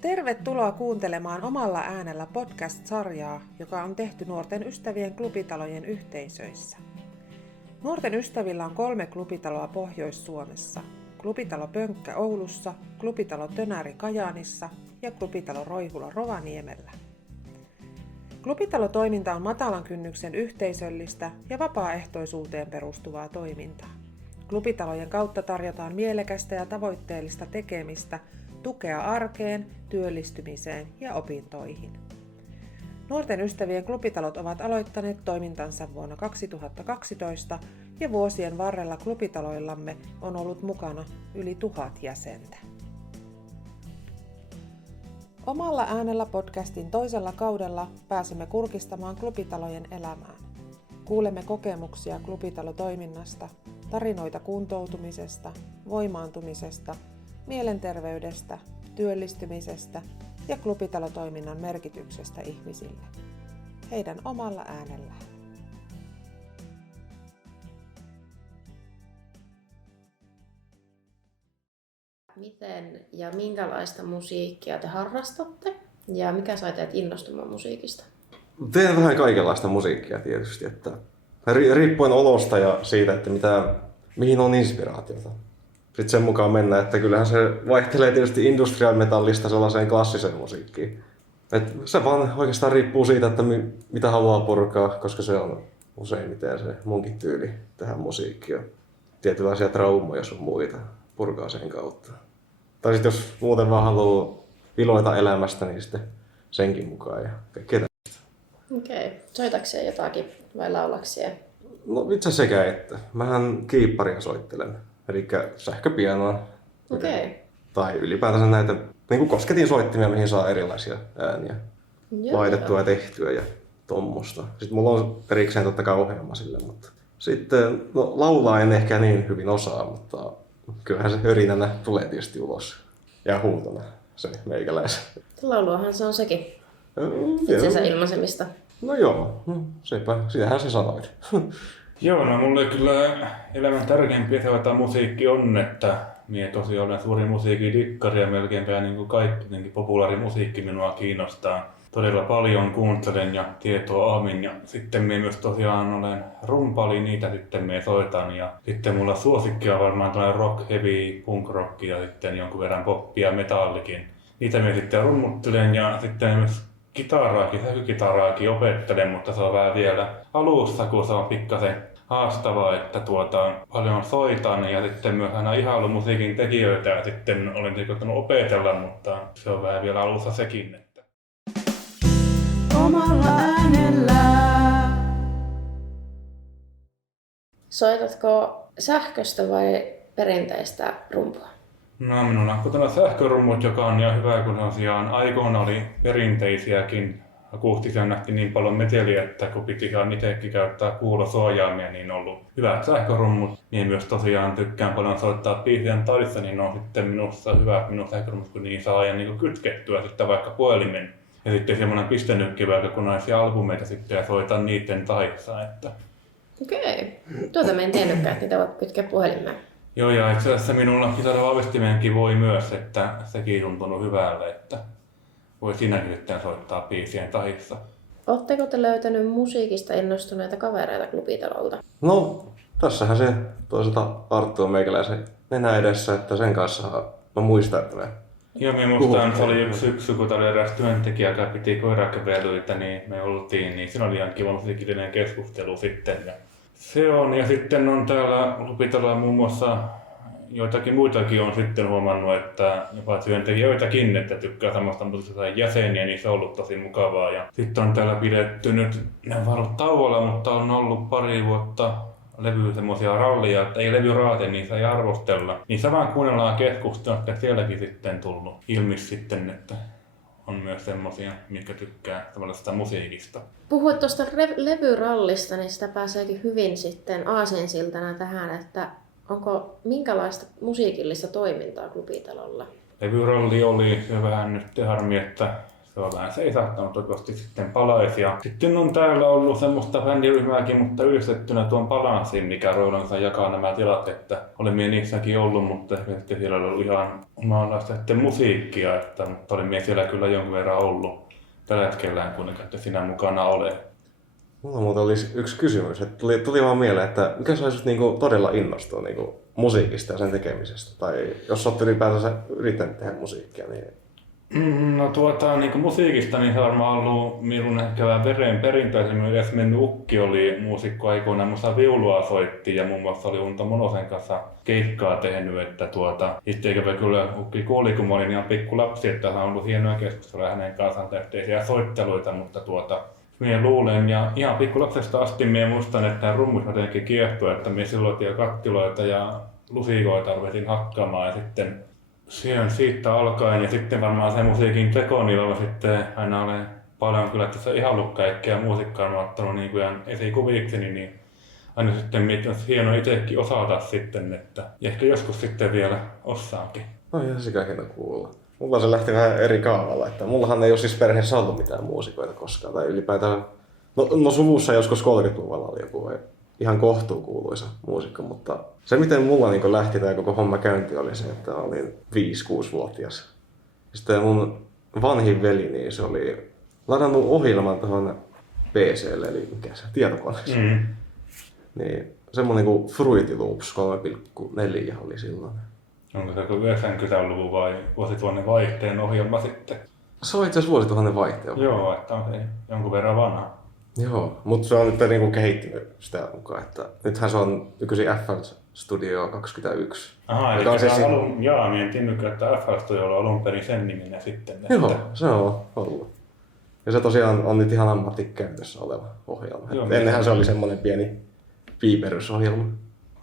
Tervetuloa kuuntelemaan Omalla äänellä podcast-sarjaa, joka on tehty Nuorten ystävien klubitalojen yhteisöissä. Nuorten ystävillä on 3 klubitaloa Pohjois-Suomessa. Klubitalo Pönkkä Oulussa, Klubitalo Tönäri Kajaanissa ja Klubitalo Roihula Rovaniemellä. Klubitalotoiminta on matalan kynnyksen yhteisöllistä ja vapaaehtoisuuteen perustuvaa toimintaa. Klubitalojen kautta tarjotaan mielekästä ja tavoitteellista tekemistä, tukea arkeen, työllistymiseen ja opintoihin. Nuorten ystävien klubitalot ovat aloittaneet toimintansa vuonna 2012 ja vuosien varrella klubitaloillamme on ollut mukana yli 1000 jäsentä. Omalla äänellä podcastin toisella kaudella pääsemme kurkistamaan klubitalojen elämään. Kuulemme kokemuksia klubitalotoiminnasta, tarinoita kuntoutumisesta, voimaantumisesta, mielenterveydestä, työllistymisestä ja klubitalotoiminnan merkityksestä ihmisille. Heidän omalla äänellään. Miten ja minkälaista musiikkia te harrastatte ja mikä sai teidät innostumaan musiikista? Teen vähän kaikenlaista musiikkia tietysti, että riippuen olosta ja siitä, että mihin on inspiraatiota. Sitten sen mukaan mennään, että kyllähän se vaihtelee tietysti industrial metallista sellaiseen klassiseen musiikkiin. Et se vaan oikeastaan riippuu siitä, että mitä haluaa purkaa, koska se on useimmiten se munkin tyyli tähän musiikkiin. Tietynlaisia traumoja sun muita purkaa sen kautta. Tai sitten jos muuten vaan haluaa iloita elämästä, niin sitten senkin mukaan ja kaikkea. Okei. Soitakseen jotakin vai laulakseen? No itse sekä että. Mähän kiipparia soittelen. Eli sähköpianoa. Okei. Tai ylipäätänsä näitä niin kosketin soittimia, mihin saa erilaisia ääniä laitettua ja tehtyä ja tommosta. Sitten mulla on erikseen totta kai ohjelma sille, mutta sitten laulaa en ehkä niin hyvin osaa, mutta kyllähän se örinänä tulee tietysti ulos. Ja huutona se meikäläisen. Lauluahan se on sekin. Itsensä ilmaisemista. No joo, sitähän se sanoit. Joo, no mulle kyllä elämän tärkeimpiä sellaista musiikki on, että minä tosiaan olen suuri musiikkidikkari ja melkeinpä niin kuin kaikki populaarimusiikki minua kiinnostaa. Todella paljon kuuntelen ja tietoa aamin ja sitten minä myös tosiaan olen rumpali, niitä sitten minä soitan ja sitten mulla suosikkia varmaan tällainen rock, heavy, punk rock ja sitten jonkun verran poppia ja metallikin. Niitä minä sitten rummuttelen ja sitten myös sähkökitaraakin opettelen, mutta se on vähän vielä alussa, kun se on pikkasen haastavaa, että paljon soitan ja sitten myös aina ihailu musiikin tekijöitä ja sitten olen koittanut opetella, mutta se on vähän vielä alussa sekin. Että. Omalla äänellä. Soitatko sähköstä vai perinteistä rumpua? No minulla on kotona sähkörummut, joka on ihan hyvä, kun tosiaan aikoina oli perinteisiäkin. Akustisia nähtiin niin paljon meteliä, että kun piti ihan itsekin käyttää kuulosuojaimia, niin on ollut hyvät sähkörummut. Niin myös tosiaan tykkään paljon soittaa biisien taidissa, niin on sitten minusta hyvä minun sähkörummut, kun niin saa ajan niin kytkettyä sitten vaikka puhelimen. Ja sitten semmoinen pistenykki vaikka kokonaisia albumeita sitten ja soitan niiden taidissa. Että. Okei. Tuota mä en tiennytkään, että niitä voit kytkeä puhelimeen. Joo, ja itse asiassa minulla kitaravahvistimenkin voi myös, että sekin tuntunut hyvälle, että voi sinäkin sitten soittaa biisien tahissa. Oletteko te löytänyt musiikista innostuneita kavereita klubitalolta? No, tässähän se toisaalta Arttu on meikäläisen nenä edessä, että sen kanssa mä muistan, että Joo, minä muistan, se oli yksi syksy, kun oli eräs työntekijä, joka piti koirakävelyitä, niin me oltiin, niin siinä oli ihan kiva musiikillinen keskustelu sitten. Ja se on, ja sitten on täällä klubitalolla muun muassa joitakin muitakin on sitten huomannut, että jopa työntekijöitäkin, että tykkää samasta musiikista jäseniä, niin se on ollut tosi mukavaa. Ja sitten on täällä pidetty nyt, ne on ollut tauolla, mutta on ollut pari vuotta semmoisia rallia, että ei levyraate, niitä ei arvostella. Niin samaan kuunnellaan keskustelua, että sielläkin sitten tullut ilmi sitten, että on myös semmoisia, mitkä tykkää tällaisesta musiikista. Puhuit tuosta levyrallista, niin sitä pääseekin hyvin sitten aasinsiltana tähän, että onko minkälaista musiikillista toimintaa klubitalolla? Levyralli oli se vähän nyt harmi, että se se on vähän seisahtanut, toivottavasti sitten palaisi. Ja sitten on täällä ollut semmoista bändiryhmääkin, mutta yhdistettynä tuon Balanssiin, mikä Roilansa jakaa nämä tilat, että olemme niissäkin ollut, mutta sitten siellä on ollut ihan omanlaista musiikkia, mutta olemme siellä kyllä jonkun verran ollut tällä hetkellä, kun ette sinä mukana ole. Mulla muuten olisi yksi kysymys, että tuli vaan mieleen, että mikä saisit niinku todella innostua niinku musiikista ja sen tekemisestä? Tai jos olet ylipäätänsä yrittänyt tehdä musiikkia, niin... No niin kuin musiikista niin se on varmaan ollut minun ehkä vähän verenperintö. Esimerkiksi mennyt ukki oli muusikko aikoinaan, musta viulua soitti ja muun muassa oli Unto Monosen kanssa keikkaa tehnyt, että itseäkö kyllä ukki kuuli, kun mä olin ihan pikku lapsi, että on ollut hienoa keskustelua hänen kanssaan yhteisiä soitteluita, mutta minä luulen ja ihan pikkulapsesta asti minä muistan, että rummus jotenkin kiehtoi, että minä silloin kattiloita ja lusikoita ruvetin hakkaamaan ja sitten siitä alkaen ja sitten varmaan se musiikin teko, niin sitten aina olen paljon kyllä tässä ihailut kaikkea muusikkaa olen ottanut niin kuin ihan esikuvikseni, niin aina sitten mietin, että hienoa itsekin osata sitten, että ehkä joskus sitten vielä osaakin. No ihan sikäkin kuulla. Mulla se lähti vähän eri kaavalla, että mullahan ei ole siis perheessä ollut mitään muusikoita koskaan tai ylipäätään. No suvussa joskus 30-luvulla oli joku ihan kohtuukuuluisa muusikko, mutta se miten mulla niin lähti tämä koko homma käynti oli se, että olin 5-6-vuotias. Sitten mun vanhin veli, niin se oli ladannut ohjelman tuohon PC:lle, eli mikä se, tietokoneeseen. Niin semmonen kuin Fruity Loops 3.4 oli silloin. Onko se 90-luvun vai vuosituhannen vaihteen ohjelma sitten? Se on itse asiassa vuosituhannen vaihteen. Joo, että on se jonkun verran vanha. Joo, mutta se on nyt niinku kehittynyt sitä mukaan, että nythän se on nykyisin FL Studio 21. Aha, eli se on minä en tiennytkään, että FL Studio oli alun perin sen niminen sitten. Että... Joo, se on ollut. Ja se tosiaan on nyt ihan ammattikäytössä oleva ohjelma. Joo, ennenhän se oli semmoinen pieni piiperysohjelma.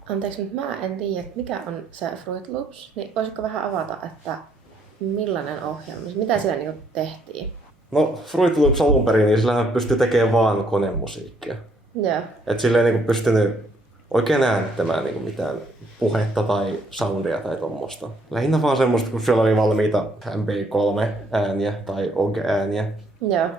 Anteeksi, mutta mä en tiedä, mikä on se Fruit Loops, niin voisitko vähän avata, että millainen ohjelma, mitä siellä niinku tehtiin? No Fruit Loops alun perin, niin sillähän pystyy tekemään vaan konemusiikkia. Joo. Et sillä ei niinku pystynyt oikein äänittämään niinku mitään puhetta tai soundia tai tommosta. Lähinnä vaan semmoista, kun siellä oli valmiita MP3-ääniä tai OG-ääniä. Joo.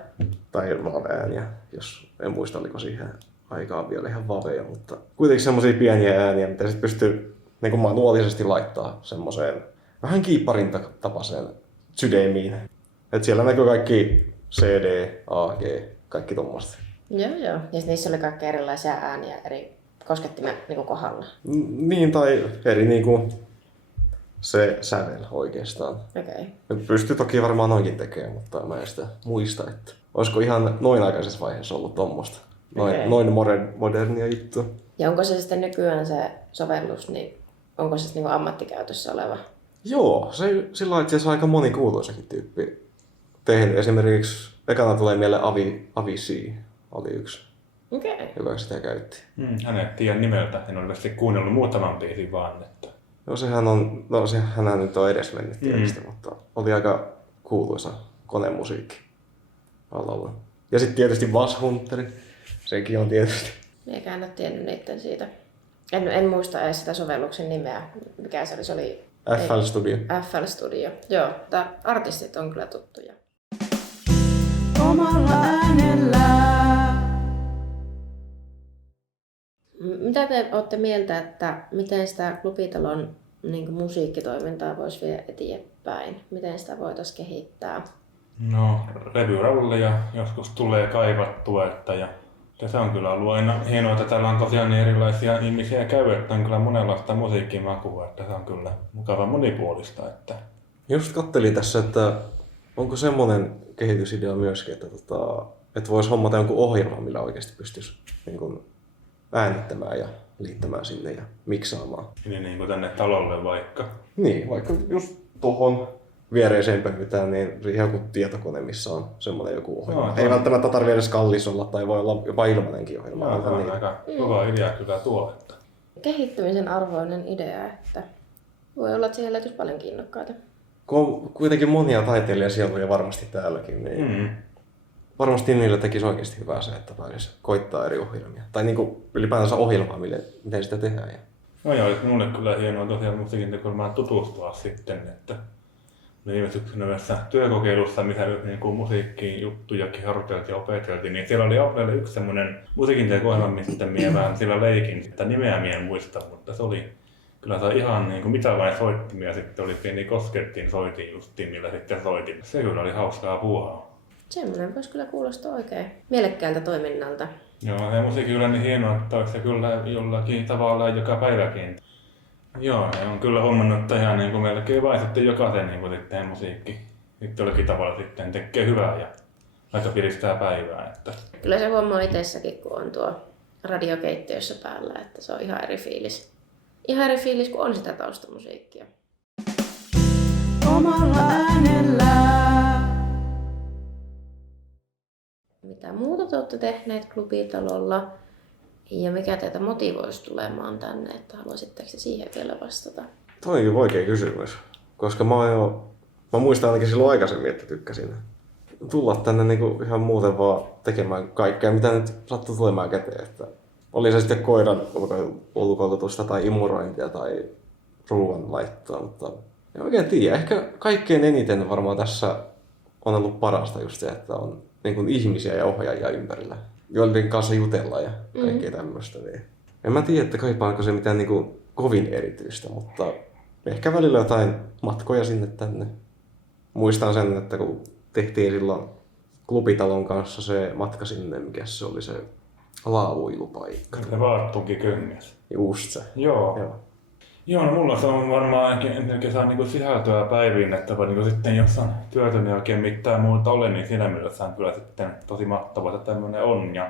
Tai VAV-ääniä, jos en muista oliko siihen aikaan vielä ihan vaveja, mutta kuitenkin semmosia pieniä ääniä, mitä sit pystyy niinku manuaalisesti laittaa semmoseen vähän kiipparin tapaiseen sydämiin. Et siellä näkyy kaikki CD, AG, kaikki tommoista. Joo. Ja niissä oli kaikki erilaisia ääniä eri koskettimen niinku kohdalla. Niin, tai eri niinku se sävel oikeastaan. Okei. Pystyy toki varmaan noinkin tekemään, mutta mä en sitä muista, että olisiko ihan noin aikaisessa vaiheessa ollut tommoista. Noin modernia juttua. Ja onko se sitten nykyään se sovellus, niin onko se niinku ammattikäytössä oleva? Joo, sillä on itse asiassa aika moni kuuluisakin tyyppi tehnyt. Esimerkiksi ekana tulee mieleen Avi C. oli yksi, joka sitä käytti. Hän ei tiedä nimeltä, en ole sitten kuunnellut muutaman biisin vaan. Että... Sehän nyt on edes mennyt tietysti, mutta oli aika kuuluisa konemusiikki alalla. Ja sitten tietysti Bass Hunter, sekin on tietysti. Eikä en ole tiennyt niiden siitä. En muista edes sitä sovelluksen nimeä, mikä se oli. FL Studio. FL Studio, joo. Artistit on kyllä tuttuja. Omalla äänellä. Mitä te olette mieltä, että miten sitä Klubitalon niin musiikkitoimintaa voisi viedä eteenpäin? Miten sitä voitaisiin kehittää? No, revyrallia joskus tulee kaivattua, ja se on kyllä ollut aina hienoa, että täällä on tosiaan niin erilaisia ihmisiä käy, että on kyllä monenlaista musiikkimakua, että se on kyllä mukava monipuolista. Että... Just kattelin tässä, että onko semmoinen kehitysidea myöskin, että voisi hommata jonkun ohjelman, millä oikeasti pystyisi niin kuin äänittämään ja liittämään sinne ja miksaamaan. Niin kuin tänne talolle vaikka. Niin, vaikka just tuohon viereiseen pöytään, niin joku tietokone, missä on semmoinen joku ohjelma. No, ei välttämättä tarvitse edes kallis olla, tai voi olla jopa ilmainenkin ohjelma. No, on niin. Aika hyvä idea kyllä tuo. Että... Kehittymisen arvoinen idea, että voi olla, että siihen löytyisi paljon kiinnokkaita. Kun on kuitenkin monia taiteilijasieluja varmasti täälläkin, niin varmasti niillä tekisi oikeasti hyvää se, että pääsisi koittaa eri ohjelmia. Tai niinku ylipäätänsä ohjelmaa, miten sitä tehdään. No joo, mulle kyllä hienoa tosiaan musiikin tekoon tutustua sitten, että viime syksynä myös työkokeilussa, missä niin musiikkiin juttujakin harjoiteltiin ja opeteltiin, niin siellä oli Applelle yksi semmoinen musiikinteko-ohjelma, mistä minä vähän sillä leikin, sitä nimeä minä en muista, mutta se oli kyllä se ihan niin kuin mitä vain soittimia, sitten oli pieni koskettiin soitin justiin, millä sitten soitin. Se kyllä oli hauskaa puuhaa. Semmoinen voisi kyllä kuulostaa oikein mielekkäältä toiminnalta. Joo, se musiikki kyllä niin hienoa, että olisi se kyllä jollakin tavalla joka päiväkin. Joo, ne on kyllä huomannut, että ihan niin kuin melkein vain sitten jokaisen niin kuin sitten musiikki sitten jollakin tavalla sitten tekee hyvää ja vaikka piristää päivää. Että. Kyllä se huomaa itsessäkin, kun on tuo radiokeittiössä päällä, että se on ihan eri fiilis. Ihan eri fiilis, kun on sitä taustamusiikkia. Omalla äänellään. Mitä muuta te olette tehneet Klubitalolla ja mikä teitä motivoisi tulemaan tänne, että haluaisitteko siihen vielä vastata? Toi onkin oikea kysymys, koska mä muistan ainakin silloin aikaisemmin, että tykkäsin tulla tänne niinku ihan muuten vaan tekemään kaikkea, mitä nyt sattuu tulemaan käteen. Että oli se sitten koiran ulkoilutusta tai imurointia tai ruoan laittoa, mutta en oikein tiedä. Ehkä kaikkein eniten varmaan tässä on ollut parasta just se, että on niin kuin ihmisiä ja ohjaajia ympärillä, joiden kanssa jutella ja kaikkea tämmöistä. Niin. En mä tiedä, että kaipaanko se mitään niin kuin kovin erityistä, mutta ehkä välillä jotain matkoja sinne tänne. Muistan sen, että kun tehtiin silloin Klubitalon kanssa se matka sinne, mikä se oli se laavuilupaikka. Se Vaattunkin Köngäs. Just se. Joo. Joo, no mulla se on varmaan ensinnäkin saa niinku sisältöä päiviin, että niinku sitten jos on työtön ja oikein mitään muuta ole, niin siinä mielessä on kyllä sitten tosi mahtavaa, että tämmöinen on. Ja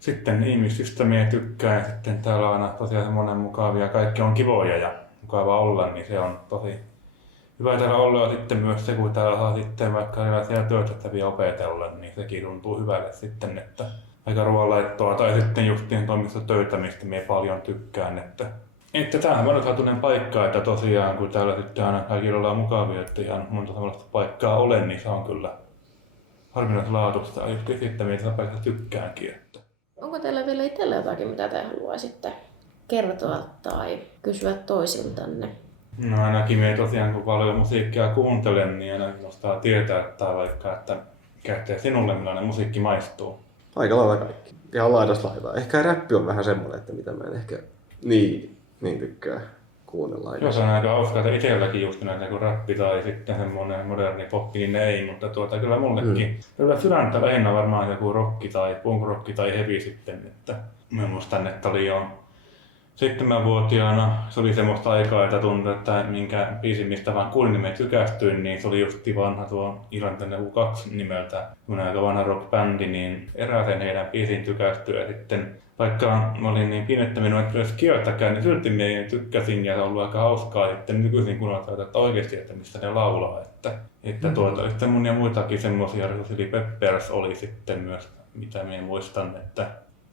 sitten ihmisistä minä tykkään ja sitten täällä on aina tosiaan semmoinen mukavia, kaikki on kivoja ja mukava olla, niin se on tosi hyvä täällä olla. Ja sitten myös se, kun täällä saa sitten vaikka erilaisia työtehtäviä opetella, niin sekin tuntuu hyvälle sitten, että aika ruoanlaittoa tai sitten justiin toimistotöitä, mistä minä paljon tykkään. Että tämähän on ainutlaatuinen paikka, että tosiaan kun täällä sitten aina kaikilla ollaan mukavia, että ihan monta sellaista paikkaa ole, niin se on kyllä harvinaislaatuista ja just sitten mitä paikasta tykkäänkin. Että. Onko teillä vielä itsellä jotakin, mitä te haluaisitte kertoa tai kysyä toisiltanne? No ainakin minä tosiaan kun paljon musiikkia kuuntelen, niin aina nostaa tietää tai vaikka, että mikä sinulle millainen musiikki maistuu. Aika lailla kaikki. Ihan laidasta laitaan. Ehkä räppi on vähän semmoinen, että mitä mä en ehkä niin tykkää kuunnella. Joo, se on aika hauskaa, että itselläkin just näitä kuin rappi tai sitten semmoinen moderni poppi, niin ne ei, mutta kyllä mullekin. Kyllä sydäntä lähinnä varmaan joku rokki tai punk-rokki tai heavy sitten, että mä muistan, että oli jo 7-vuotiaana, se oli semmoista aikaa, että tuntui, että minkä biisin mistä vaan kuulin, niin me tykästyin, niin se oli justi vanha tuo Irlantilainen U2 nimeltä, kun aika vanha rock-bändi, niin erääseen heidän biisiin tykästyi ja sitten vaikka mä olin niin pieni, että minua ei edes kieltäkään, niin silti minä tykkäsin ja se on ollut aika hauskaa sitten nykyisin kuunnella, että oikeasti, että mistä ne laulaa. Että sitten mun ja muitakin semmoisia, eli Peppers oli sitten myös, mitä minä muistan, että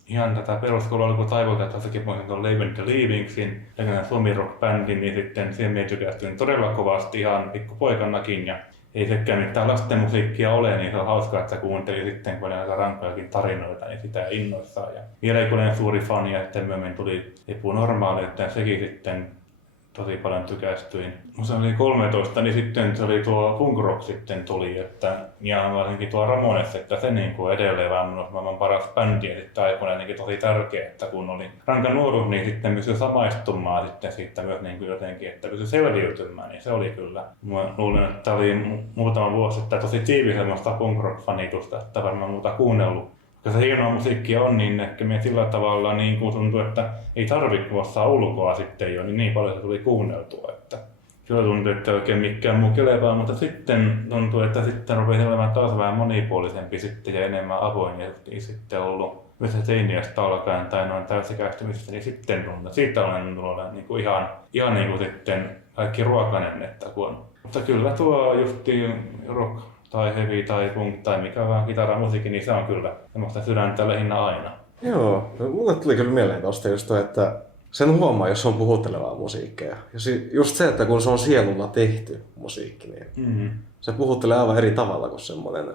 ihan tätä peruskoulua alkoi taivolta, että tässäkin muistan tuon Leaving the Leavingsin, ja Suomi rock-bändin, niin sitten siihen minä tykästyin todella kovasti ihan pikkupoikanakin. Ja ei sekään mitään lasten musiikkia ole, niin se on hauskaa, että kuuntelin sitten, kun oli näitä rankkojakin tarinoita, niin sitä innoissaan. Ja vielä kun olen suuri fani, ja sitten myöhemmin tuli Epu Normaali, että sekin sitten tosi paljon tykästyin. Kun se oli 13, niin sitten se oli tuo punk rock sitten tuli, ja varsinkin tuo Ramones, että se niin kuin edelleen maailman paras bändi, ja sitten aikoina jotenkin tosi tärkeä, että kun oli rankan nuoruus, niin sitten pystyi samaistumaan sitten siitä myös niin kuin jotenkin, että pystyi selviytymään, niin se oli kyllä. Mä luulen, että oli muutama vuosi sitten tosi tiivis semmoista punk rock-fanitusta, että varmaan muuta kuunnellut. Koska se hienoa musiikkia on, niin ehkä me sillä tavalla niin kuin tuntuu, että ei tarvitse vuossaa ulkoa sitten jo, niin paljon se tuli kuunneltua. Että kyllä tuntui, että oikein mikään muu kelevaa, mutta sitten tuntuu, että sitten rupesi olemaan taas vähän monipuolisempi sitten ja enemmän avoin. Ja sitten ollut myös teiniästä alkaen tai noin täysikäistymisestä, niin sitten tuntuu, siitä olen tullut niin kuin ihan niin kuin sitten kaikki ruokainen, että kun on. Mutta kyllä tuo justi rock tai heavy tai punk tai mikä vaan kitaramusiikki, niin se on kyllä semmoista sydäntä lähinnä aina. Joo, mulle tuli kyllä mieleen tosta just toi, että sen huomaa, jos on puhuttelevaa musiikkia. Ja just se, että kun se on sielulla tehty musiikki, niin se puhuttelee aivan eri tavalla kuin semmoinen.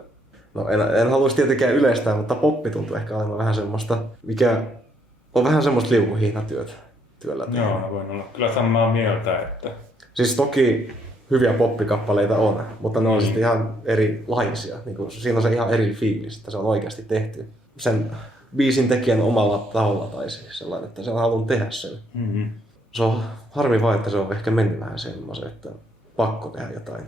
No en haluaisi tietenkään yleistää, mutta poppi tuntuu ehkä olevan vähän semmoista, mikä on vähän semmoista liukuhihnatyöllä. Joo, voin olla kyllä samaa mieltä, että siis toki hyviä poppikappaleita on, mutta ne on sitten ihan erilaisia. Niin kuin, siinä on se ihan eri fiilis, että se on oikeasti tehty sen biisin tekijän omalla taholla tai siis sellainen, että se on halunnut tehdä sen. Mm-hmm. Se on harmi vaan, että se on ehkä mennyt vähän semmoisen, että pakko tehdä jotain.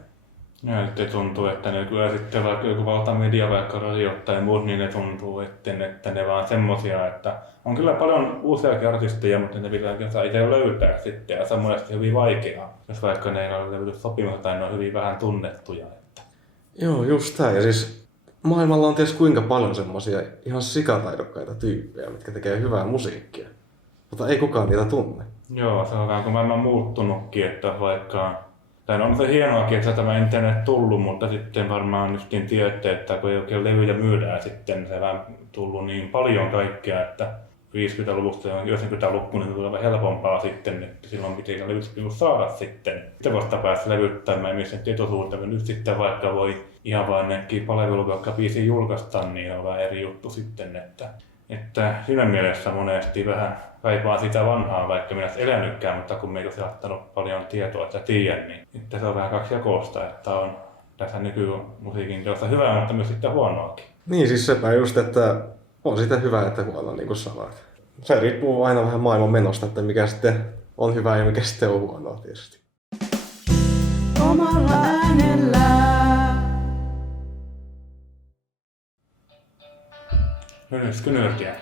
Ja sitten tuntuu, että ne kyllä sitten vaikka joku valtamedia, vaikka radio tai muut, niin ne tuntuu, että ne vaan semmosia, että on kyllä paljon uusiakin artisteja, mutta ne pitää kyllä itse löytää sitten, ja se on monesti hyvin vaikeaa, jos vaikka ne ei ole löyty sopimusta tai ne on hyvin vähän tunnettuja. Että. Joo, just tää. Ja siis maailmalla on tietysti kuinka paljon semmosia ihan sikataidokkaita tyyppejä, mitkä tekee hyvää musiikkia, mutta ei kukaan niitä tunne. Joo, se on vähän kuin maailman muuttunutkin, että vaikka tai on se hienoakin, että tämä internet tullut, mutta sitten varmaan justiin tiedätte, että kun ei oikein levyjä myydään sitten, se on tullut niin paljon kaikkea, että 50-luvusta ja 90-luvusta niin tulee helpompaa sitten, että silloin piti levysopimus saada sitten. Sitten vasta päästä levyttämään missä tietoisuutta, nyt sitten vaikka voi ihan vain nekin palvelut, vaikka biisin julkaista, niin on vähän eri juttu sitten, että siinä mielessä monesti vähän kaipaa sitä vanhaa, vaikka minä en elänytkään, mutta kun me ei ole saattanut paljon tietoa, että tiedän, niin että se on vähän kaksijakoista, että on tässä nykymusiikin teossa hyvää, mutta myös sitten huonoakin. Niin, siis sepä just, että on sitä hyvää että huonoa, niin kuin sanoit. Se riippuu aina vähän maailman menosta, että mikä sitten on hyvää ja mikä sitten on huonoa tietysti. Omalla äänellään. Löyskö nörtiä?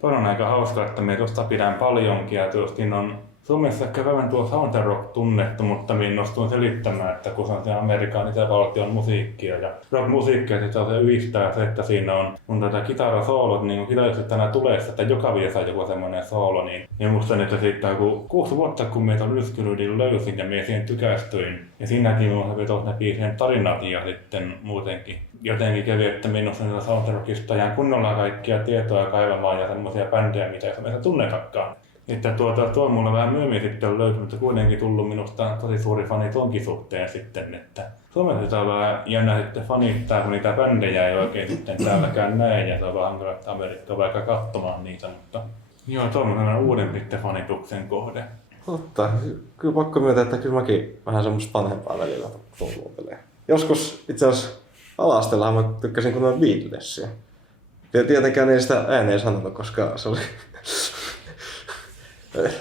Tuo on aika hauska, että me tuosta pidän paljonkin ja tietysti on Suomessa ehkä vähän tuo Soundtrack tunnettu, mutta minä innostuin selittämään, että kun se on se Amerikan itävaltion musiikkia ja rock-musiikkia, niin se yhdistää se, että siinä on tätä kitarasoolot, niin kuin kitaristit tänään tulee, että joka viesa joku semmoinen soolo, niin muistan, että siitä joku 6 vuotta, kun meitä on Ylskylydin löysin ja minä siihen tykästyin. Ja siinäkin minulla vetosi ne biisien tarinat ja sitten muutenkin jotenkin kävi, että minusta niitä Soundtrackista jään kunnolla kaikkia tietoa kaivamaan ja semmoisia bändejä, mitä ei meitä tunnetakaan. Että tuo mulla vähän myöhemmin sitten on löytynyt, mutta kuitenkin tullut minusta tosi suuri fani tonkin suhteen sitten, että Suomessa on vähän jännä sitten fanittaa, kun niitä bändejä ei oikein sitten täälläkään näe ja se on vähän hankala, että Amerikka vaikka katsomaan niitä, mutta joo, tuo on uuden sitten fanituksen kohde. Totta. Kyllä pakko myöntää, että kyllä mäkin vähän semmoista vanhempaa välillä kuuntelee. Joskus itse asiassa ala-asteellahan mä tykkäsin kuunnella Beatlesia. Tietenkään ei sitä ääneen sanonut, koska se oli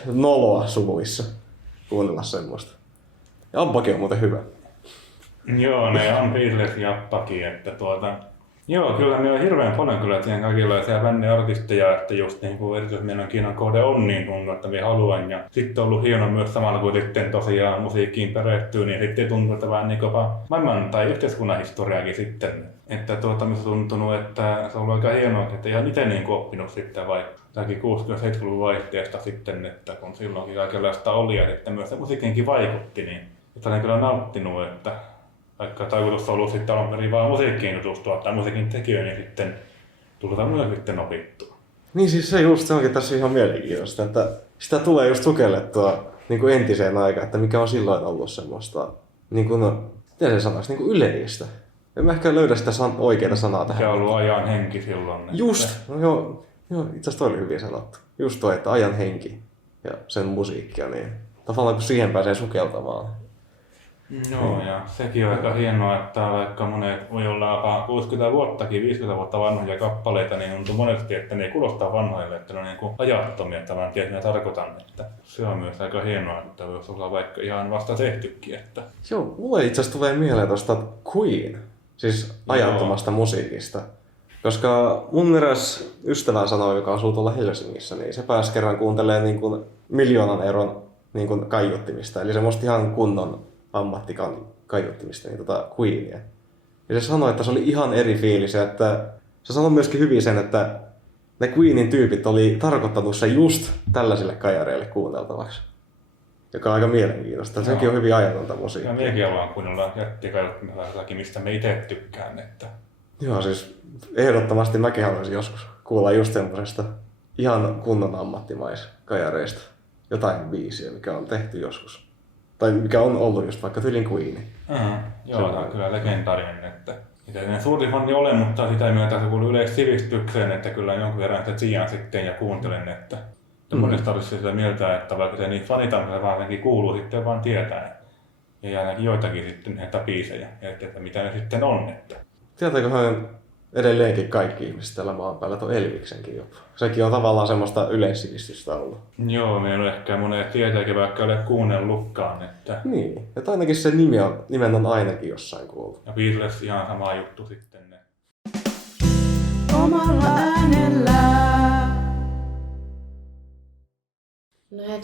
noloa sumuissa kuunnella semmoista. Ja Abbakin on muuten hyvä. Joo, ne on Beatles ja Abbakin, että joo, kyllä ne on hirveän paljon kyllä siihen kaikenlaisia bändiartisteja, että just niin kuin erityismielenkiinnon kohde on niin tuntuu, että minä haluan. Ja sitten on ollut hieno myös samalla, kun sitten tosiaan musiikkiin perehtyy, niin sitten tuntuu, että vähän niin kuin maailman tai yhteiskunnan historiaakin sitten. Että myös tuntunut, että se on ollut aika hienoa, että ihan itse niin oppinut sitten vaikka 60-70-luvun vaihteesta sitten, että kun silloinkin kaikenlaista oli ja että myös se musiikkiinkin vaikutti, niin että olen kyllä nauttinut, että vaikka tarkoitus on ollut sitten alun perin vaan musiikkiin tutustua tai musiikin tekijöihin, niin sitten tullaan myös sitten opittua. Niin siis se onkin tässä ihan mielenkiintoista, että sitä tulee just sukellettua niin kuin entiseen aikaan, että mikä on silloin ollut semmoista, niin kuin, miten se sanoisi, niin kuin yleistä. En mä ehkä löydä sitä oikeaa sanaa tähän. Se on ollut ajan henki silloin. Just, no joo, itse asiassa toi oli hyvin sanottu. Just toi, että ajan henki ja sen musiikkia, niin tavallaan kun siihen pääsee sukeltamaan. No ja sekin on aika hienoa, että vaikka monet voi olla 60 vuottakin, 50 vuotta vanhoja kappaleita, niin tuntuu monesti, että ne ei kuulostaa vanhoille, että ne on niin kuin ajattomia, että mä en tiedä, mitä tarkoitan. Että se on myös aika hienoa, että voisi olla vaikka ihan vasta tehtykin. Että. Joo, mulle itse asiassa tulee mieleen tuosta Queen, siis ajattomasta musiikista. Koska mun eräs ystävä sanoi, joka asuu tuolla Helsingissä, niin se pääsi kerran kuuntelemaan niin kuin 1 000 000 euron niin kuin kaiuttimista. Eli semmoista ihan kunnon ammattikaiuttimista, niin Queenia. Ja se sanoi, että se oli ihan eri fiilis. Ja että se sanoi myöskin hyvin sen, että ne Queenin tyypit oli tarkoittanut sen just tällaisille kajareille kuunneltavaksi. Joka on aika mielenkiintoista. Sekin on hyvin ajatonta musiikkia. Ja miekin ollaan kuunnella jättikaiuttimilla jotakin, mistä me itse tykkään. Että. Joo, siis ehdottomasti mäkin haluaisin joskus kuulla just semmoisesta ihan kunnon ammattimaiskajareista jotain biisiä, mikä on tehty joskus. Tai mikä on ollut just vaikka tyylin Queen. Joo, tämä on kyllä legendaarinen. Että en suuri fani ole, mutta sitä ei myötä se kuuluu yleissivistykseen, että kyllä jonkun verran sitä sijaan sitten ja kuuntelen. Että. Monesta olisi sitä mieltä, että vaikka se niin fanitan, se vaan jotenkin kuuluu sitten vaan tietää. Ja ainakin joitakin sitten näitä biisejä, että mitä ne sitten on. Että. Tietääköhän edelleenkin kaikki ihmiset tällä maan päällä tuon Elviksenkin jopa. Sekin on tavallaan semmoista yleissivistystä ollut. Joo, me on ehkä monet tietääkin, vaikka ole kuunnellutkaan. Että. Niin, että ainakin se nimen on ainakin jossain kuullut. Ja Beatles ihan sama juttu sitten. Omalla äänellään. No hei,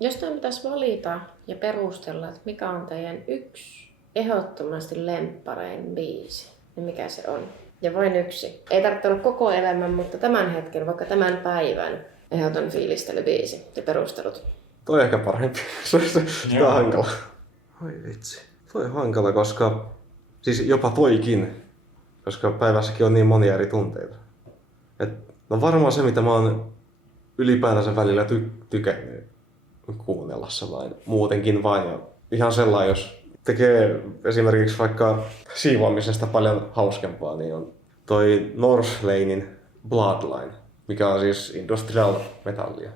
jos teidän pitäisi valita ja perustella, että mikä on teidän yksi ehdottomasti lempparein biisi, niin mikä se on? Ja vain yksi. Ei tarvitse olla koko elämän, mutta tämän hetken, vaikka tämän päivän ehdoton fiilistelybiisi ja perustelut. Toi ehkä parempi. Sitä on hankala. Oi vitsi. Toi on hankala, koska siis jopa toikin, koska päivässäkin on niin monia eri tunteita. No varmaan se, mitä mä oon ylipäätänsä välillä tykännyt kuunnella sellainen muutenkin vain. Ja ihan sellainen, jos tekee esimerkiksi vaikka siivoamisesta paljon hauskempaa, niin on toi Northlanein Bloodline, mikä on siis industrial metallia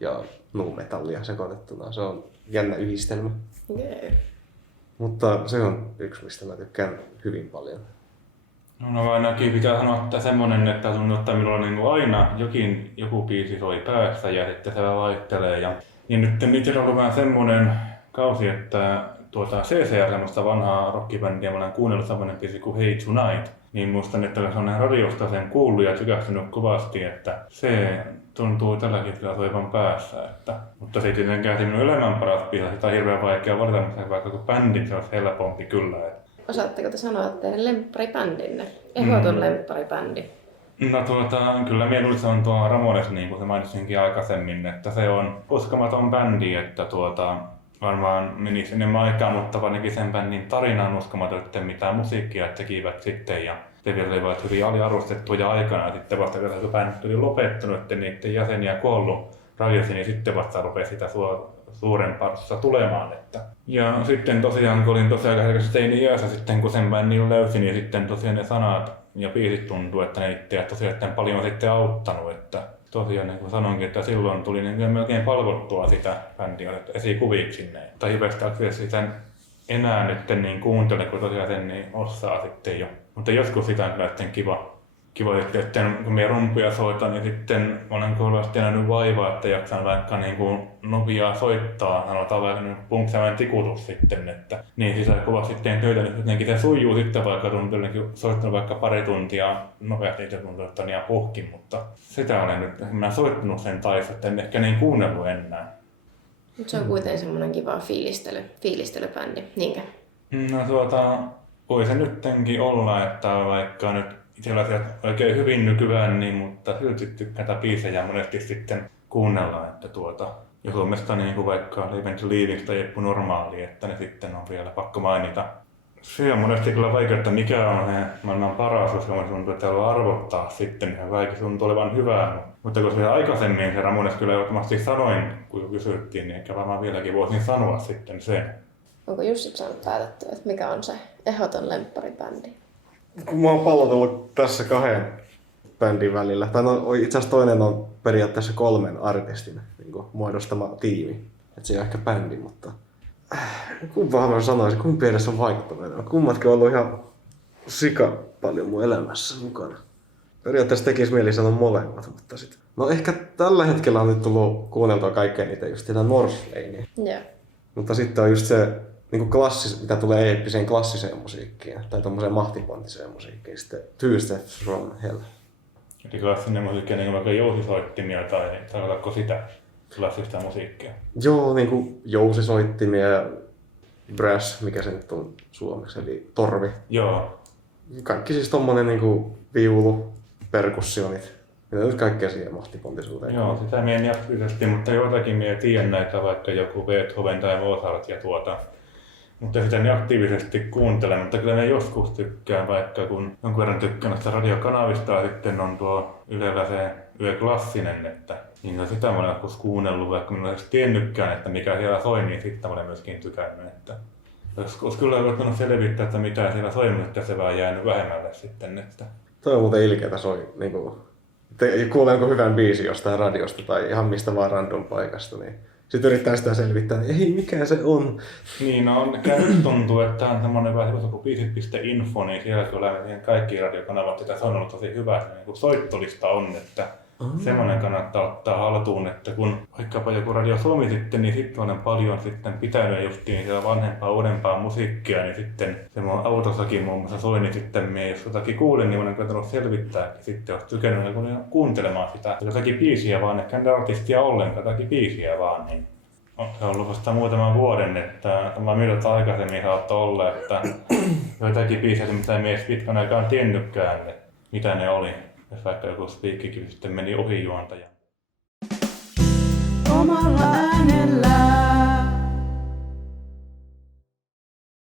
ja nu metallia sekoitettuna. Se on jännä yhdistelmä. Okay. Mutta se on yksi, mistä mä tykkään hyvin paljon. No ainakin pitää sanoa, että semmonen, että tuntuu, että minulla on niin aina joku biisi soi päässä ja sitten se vaihtelee. Ja nyt on ollut vähän semmonen kausi, että CCR, semmoista vanhaa rockibändiä, mä olen kuunnellut semmonen biisi kuin Hey Tonight. Niin muistan, että olen sellainen radiosta sen kuullut ja tykästynyt kovasti, että se tuntuu tälläkin hetkellä soivan päässä. Mutta se ei tietenkään se minun elämän paras biisi, sitä on hirveän vaikea valita, vaikka kun bändit se olisi helpompi kyllä. Osaatteko te sanoa teidän lempparibändinne? Ehdoton lempparibändi. No kyllä mieluisa on tuo Ramones, niin kuin se mainitsinkin aikaisemmin, että se on uskomaton bändi, että varmaan menisi enemmän aikaa, mutta varsinkin sen bändin tarina on uskomaton, että mitä musiikkia tekivät sitten ja te vielä olivat hyvin aliarvostettuja aikana ja sitten vasta kun bändi oli lopettanut, että niiden jäseniä kuollut rajoisin, niin sitten vasta rupesi sitä suurempaa tulemaan. Ja sitten tosiaan, kun olin tosiaan aikaisessa teini-iässä sitten, kun sen bändin löysin, niin sitten tosiaan ne sanat ja biisit tuntuu, että ne itseä tosiaan paljon sitten auttanut. Että tosiaan niin kuin sanoinkin, että silloin tuli niin melkein palvottua sitä bändiä esikuviksi. Tai hirveästi sitä enää nyt niin kuuntele, kun tosiaan sen niin osaa sitten jo. Mutta joskus sitä on kyllä sitten kiva, että kun minä rumpuja soitan, niin sitten olen kovasti nähnyt vaivaa, että jaksan vaikka niin kuin nopeaa soittaa, sanotaan vaikka punksainen tikutus sitten, että niin sitä kovasti teen töitä, niin jotenkin se sujuu sitten vaikka tuntuu, soittanut vaikka pari tuntia nopeasti se tuntuu, että on ihan puhki, mutta sitä olen nyt minä soittanut sen taisi, että en ehkä niin kuunnellut enää. Mutta se on kuitenkin semmoinen kiva fiilistelybändi, niinkö? No voi se nyttenkin olla, että vaikka nyt sellaisia oikein hyvin nykyään, niin, mutta silti tykkää biisejä monesti sitten kuunnellaan, että ja Suomesta niin kuin vaikka Living to Leaving tai Eppu Normaali, että ne sitten on vielä pakko mainita. Se on monesti kyllä vaikea, että mikä on maailman paras, jos tuntuu, että haluaa arvottaa sitten, ja kaikki tuntuu olevan hyvää. Mutta kun se aikaisemmin se Ramones kyllä ehdottomasti sanoin, kun kysyttiin, niin ehkä varmaan vieläkin voisin sanoa sitten sen. Onko Jussi saanut päätettyä, että mikä on se ehdoton lempparibändi? Kun mä oon pallotellut tässä kahden bändin välillä, tai no, itse asiassa toinen on periaatteessa 3 artistin niin muodostama tiimi. Että se ei ole ehkä bändi, mutta kumpaahan mä sanoisin, kumpi edes on vaikuttanut. Kummatkin on ollut ihan sika paljon mun elämässä mukana. Periaatteessa tekisi mieli sanoa molemmat, mutta sitten. No ehkä tällä hetkellä on nyt tullut kuunneltua kaikkea niitä just sitä Northlanea. Joo. Mutta sitten on just se niin mitä tulee eeppiseen klassiseen musiikkiin tai tommoseen mahtipontiseen musiikkiin, sitten Two Steps from Hell. Eli klassinen musiikki, niin kuin vaikka jousisoittimia tai tarkoitatko sitä klassista musiikkia? Joo, niin kuin jousisoittimia ja brass, mikä se nyt on suomeksi, eli torvi. Joo. Kaikki siis tommonen niin kuin viulu, perkussionit. Mitä nyt kaikkea siihen mahtipontisuuteen. Joo, sitä mie en aktiivisesti, mutta jotakin mie tiedän näitä, vaikka joku Beethoven tai Mozart ja mutta sitä niin aktiivisesti kuuntelen, mutta kyllä ne joskus tykkään, vaikka kun jonkun verran tykkään näistä radiokanavista ja sitten on tuo Ylellä se Yle Klassinen, että niin sitä mä olen joskus kuunnellut, vaikka minä en edes tiennytkään, että mikä siellä soi, niin sitten mä olen myöskin tykännyt. Että olisi kyllä voittanut selvittää, että mitä siellä soi, mutta se vaan jäänyt vähemmälle sitten. Että. Toi on muuten ilkeätä soi, niinku kuulee jonkun hyvän biisin jostain radiosta tai ihan mistä vaan random paikasta, niin sitten yrittää sitä selvittää, niin ei, mikä se on. Niin, no nyt tuntuu, että on semmoinen vähän kuin biisit.info, niin siellä kyllä kaikki radiokanavat, että se on ollut tosi hyvä, niin kuin soittolista on, että semmoinen kannattaa ottaa haltuun, että kun vaikkapa joku Radio Suomi sitten, niin sitten olen paljon sitten pitänyt justiin siellä vanhempaa, uudempaa musiikkia, niin sitten semmoinen autossakin muun muassa soi, niin sitten me jos jotakin kuulin, niin olen koettanut selvittää, sitten jos tykännyt kuuntelemaan sitä jotakin biisiä vaan, ehkä en artistia ollenkaan, jotakin biisiä vaan, niin se on ollut vasta muutaman vuoden, että tämä miltä aikaisemmin saattoi olla, että joitakin biisejä, mitä me ei edes pitkän aikaan tiennytkään, että mitä ne oli. Jos vaikka joku spiikkikin sitten meni ohi juontajan. Omalla äänellään.